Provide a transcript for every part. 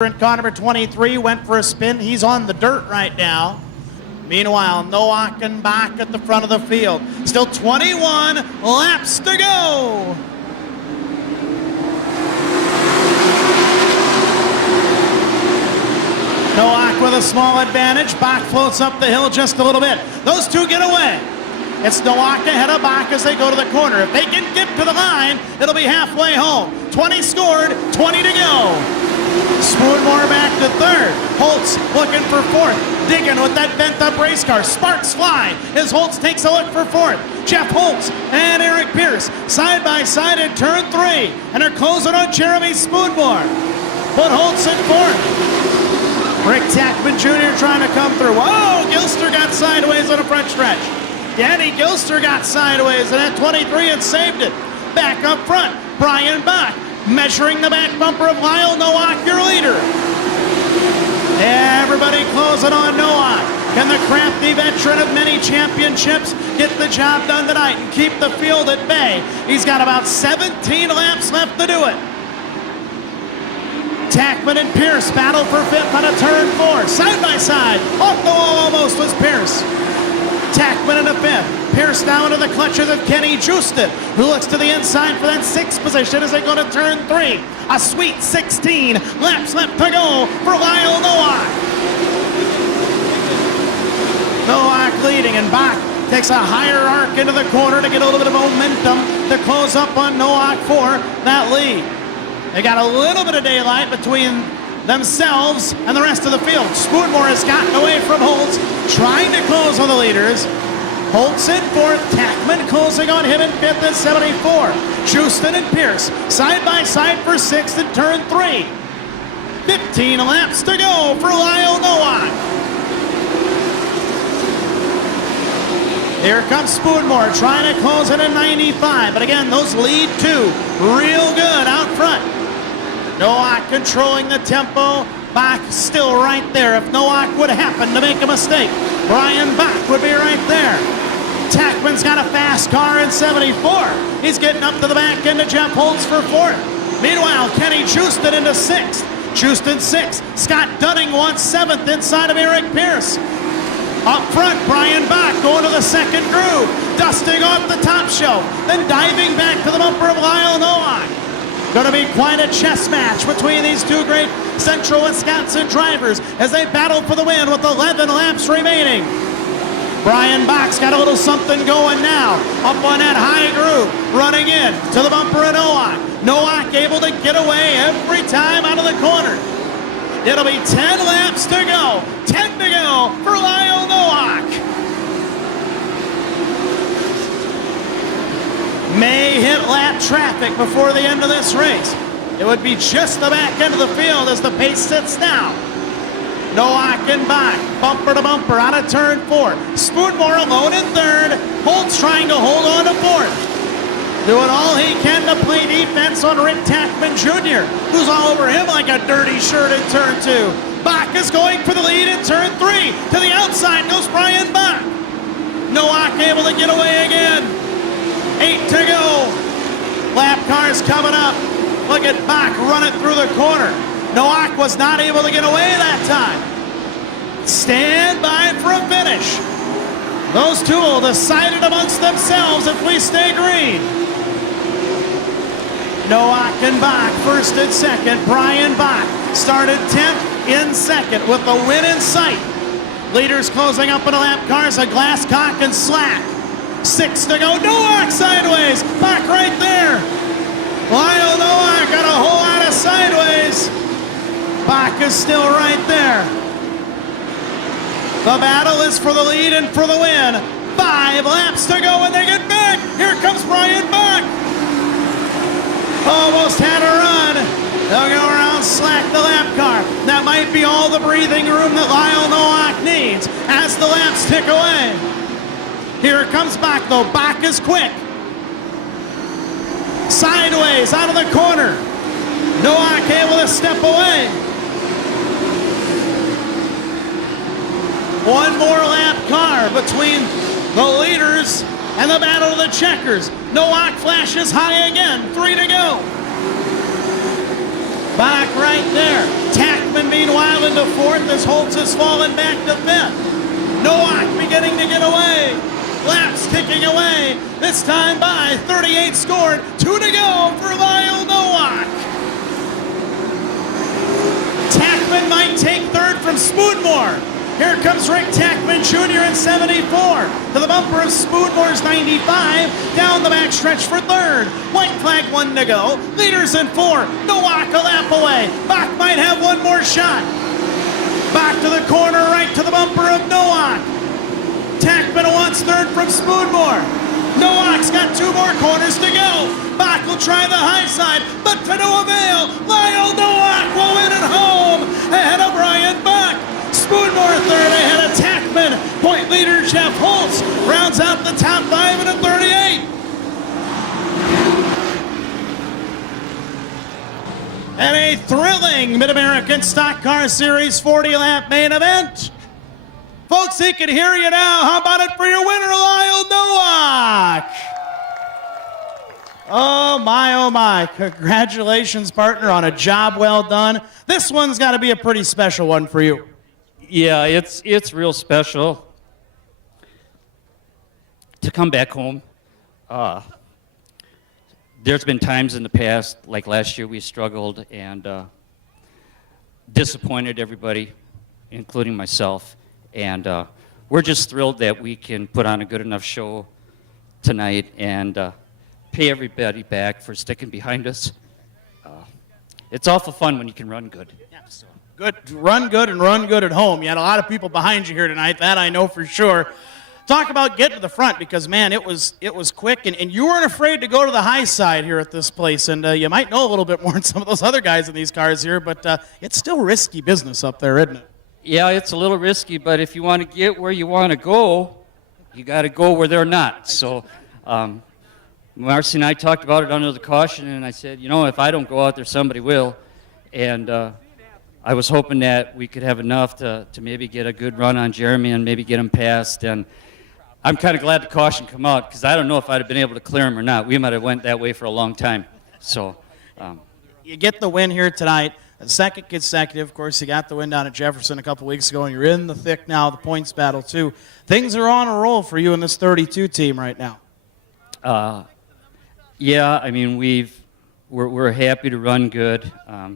Car number 23 went for a spin. He's on the dirt right now. Meanwhile, Nowak and Bach at the front of the field. Still 21 laps to go. Nowak with a small advantage. Bach floats up the hill just a little bit. Those two get away. It's Nowak ahead of Bach as they go to the corner. If they can get to the line, it'll be halfway home. 20 scored, 20 to go. Spoonmore back to third. Holtz looking for fourth. Digging with that bent up race car. Sparks fly as Holtz takes a look for fourth. Jeff Holtz and Eric Pierce side by side in turn 3. And they're closing on Jeremy Spoonmore. Put Holtz in fourth. Rick Tackman Jr. trying to come through. Whoa! Gilster got sideways on a front stretch. Danny Gilster got sideways and at 23 and saved it. Back up front, Brian Bach measuring the back bumper of Lyle Nowak, your leader. Everybody closing on Nowak. Can the crafty veteran of many championships get the job done tonight and keep the field at bay? He's got about 17 laps left to do it. Tackman and Pierce battle for fifth on a turn 4. Side by side. Off the wall almost was Pierce. Tackman in the fifth. Pierce now into the clutches of Kenny Justin, who looks to the inside for that 6th position as they go to turn 3. A sweet 16 laps left to go for Lyle Nowak. Nowak leading, and Bach takes a higher arc into the corner to get a little bit of momentum to close up on Nowak for that lead. They got a little bit of daylight between themselves and the rest of the field. Spoonmore has gotten away from Holtz, trying to close on the leaders. Holtz in fourth, Tackman closing on him in fifth at 74. Justin and Pierce side by side for sixth in turn 3. 15 laps to go for Lyle Nowak. Here comes Spoonmore trying to close it in 95, but again, those lead two real good out front. Nowak controlling the tempo. Bach still right there. If Nowak would happen to make a mistake, Brian Bach would be right there. Tackman's got a fast car in 74. He's getting up to the back end of Jeff Holtz for fourth. Meanwhile, Kenny Justin into sixth. Justin sixth. Scott Dunning wants seventh inside of Eric Pierce. Up front, Brian Bach going to the second groove, dusting off the top shelf, then diving back to the bumper of Lyle Nowak. Going to be quite a chess match between these two great Central Wisconsin drivers as they battle for the win with 11 laps remaining. Brian Bach's got a little something going now. Up on that high groove, running in to the bumper of Nowak. Nowak able to get away every time out of the corner. It'll be 10 laps to go. 10 to go for Lyle Nowak. May hit lap traffic before the end of this race. It would be just the back end of the field as the pace sits now. Nowak and Bach, bumper to bumper out of turn 4. Spoonmore alone in third. Holtz trying to hold on to fourth. Doing all he can to play defense on Rick Tackman Jr., who's all over him like a dirty shirt in turn 2. Bach is going for the lead in turn 3. To the outside goes Brian Bach. Nowak able to get away again. 8 to go. Lap cars coming up. Look at Bach running through the corner. Nowak was not able to get away that time. Stand by for a finish. Those two will decide it amongst themselves if we stay green. Nowak and Bach first and second. Brian Bach started 10th in second with the win in sight. Leaders closing up in the lap cars, a Glasscock and Slack. 6 to go. Nowak sideways. Bach right there. Lyle Nowak got a whole lot of sideways. Bach is still right there. The battle is for the lead and for the win. 5 laps to go and they get back. Here comes Brian Bach. Almost had a run. They'll go around Slack the lap car. That might be all the breathing room that Lyle Nowak needs as the laps tick away. Here comes Bach though. Bach is quick. Sideways out of the corner. Nowak able to step away. One more lap car between the leaders and the battle of the checkers. Nowak flashes high again. 3 to go. Bach right there. Tackman to fourth as Holtz has fallen back to fifth. Nowak beginning to get away. Laps ticking away. This time by 38 scored. 2 to go for Lyle Nowak. Tackman might take third from Spoonmore. Here comes Rick Tackman Jr. in 74. To the bumper of Spoonmore's 95. Down the backstretch for third. White flag, 1 to go. Leaders in 4. Nowak a lap away. Bach might have one more shot. Back to the corner, right to the bumper of Nowak. Tackman wants third from Spoonmore. Nowak's got 2 more corners to go. Bach will try the high side, but to no avail. Lyle Nowak will win at home ahead of Ryan Bach. Spoonmore third ahead of Tackman. Point leader Jeff Holtz rounds out the top 5 at a 38. And a thrilling Mid-American Stock Car Series 40-lap main event. Folks, he can hear you now. How about it for your winner, Lyle Nowak? Oh my. Congratulations, partner, on a job well done. This one's got to be a pretty special one for you. Yeah, it's real special to come back home. There's been times in the past, like last year, we struggled and disappointed everybody, including myself. And we're just thrilled that we can put on a good enough show tonight and pay everybody back for sticking behind us. It's awful fun when you can run good. Good, run good and run good at home. You had a lot of people behind you here tonight, that I know for sure. Talk about getting to the front because, man, it was quick, and you weren't afraid to go to the high side here at this place, and you might know a little bit more than some of those other guys in these cars here, but it's still risky business up there, isn't it? Yeah, it's a little risky, but if you want to get where you want to go, you got to go where they're not. So Marcy and I talked about it under the caution, and I said, you know, if I don't go out there, somebody will, and I was hoping that we could have enough to maybe get a good run on Jeremy and maybe get him past. And I'm kind of glad the caution come out because I don't know if I'd have been able to clear him or not. We might have went that way for a long time. So you get the win here tonight, a second consecutive. Of course, you got the win down at Jefferson a couple weeks ago, and you're in the thick now of the points battle too. Things are on a roll for you in this 32 team right now. Yeah, I mean we're happy to run good.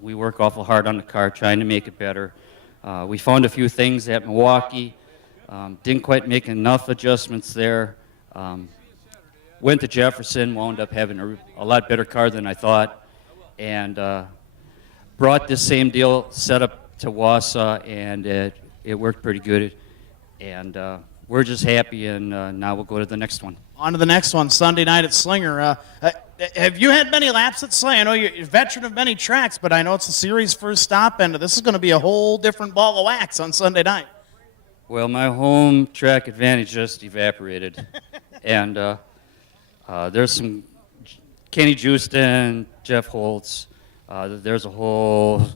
We work awful hard on the car, trying to make it better. We found a few things at Milwaukee. Didn't quite make enough adjustments there. Went to Jefferson, wound up having a lot better car than I thought, and brought this same deal set up to Wausau, and it worked pretty good. And we're just happy, and now we'll go to the next one. On to the next one, Sunday night at Slinger. Have you had many laps at Slinger? I know you're a veteran of many tracks, but I know it's the series' first stop, and this is going to be a whole different ball of wax on Sunday night. Well, my home track advantage just evaporated. And there's some Kenny Justin, Jeff Holtz. There's a whole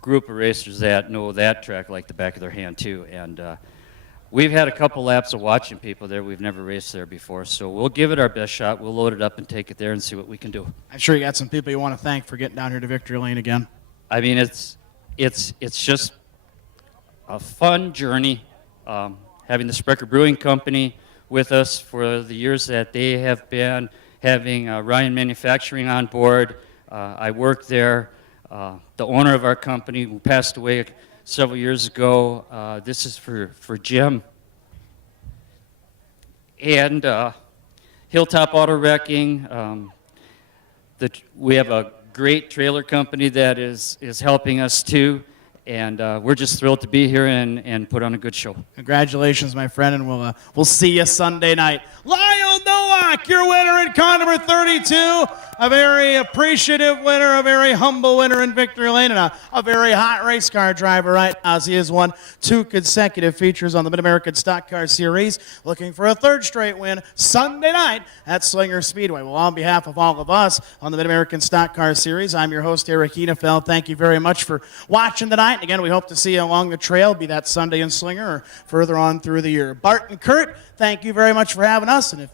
group of racers that know that track like the back of their hand, too. And we've had a couple laps of watching people there. We've never raced there before, so we'll give it our best shot. We'll load it up and take it there and see what we can do. I'm sure you got some people you want to thank for getting down here to Victory Lane again. I mean, it's just a fun journey. Having the Sprecher Brewing Company with us for the years that they have been, having Ryan Manufacturing on board. I worked there. The owner of our company, who passed away several years ago. This is for Jim. And Hilltop Auto Wrecking. We have a great trailer company that is helping us too. And we're just thrilled to be here and put on a good show. Congratulations, my friend, and we'll see you Sunday night. Lyle Nowak, your winner in car number 32. A very appreciative winner, a very humble winner in Victory Lane, and a very hot race car driver right now, as he has won 2 consecutive features on the Mid-American Stock Car Series, looking for a 3rd straight win Sunday night at Slinger Speedway. Well, on behalf of all of us on the Mid-American Stock Car Series, I'm your host, Eric Huenefeld. Thank you very much for watching tonight. And again, we hope to see you along the trail, be that Sunday in Slinger or further on through the year. Bart and Kurt, thank you very much for having us. And if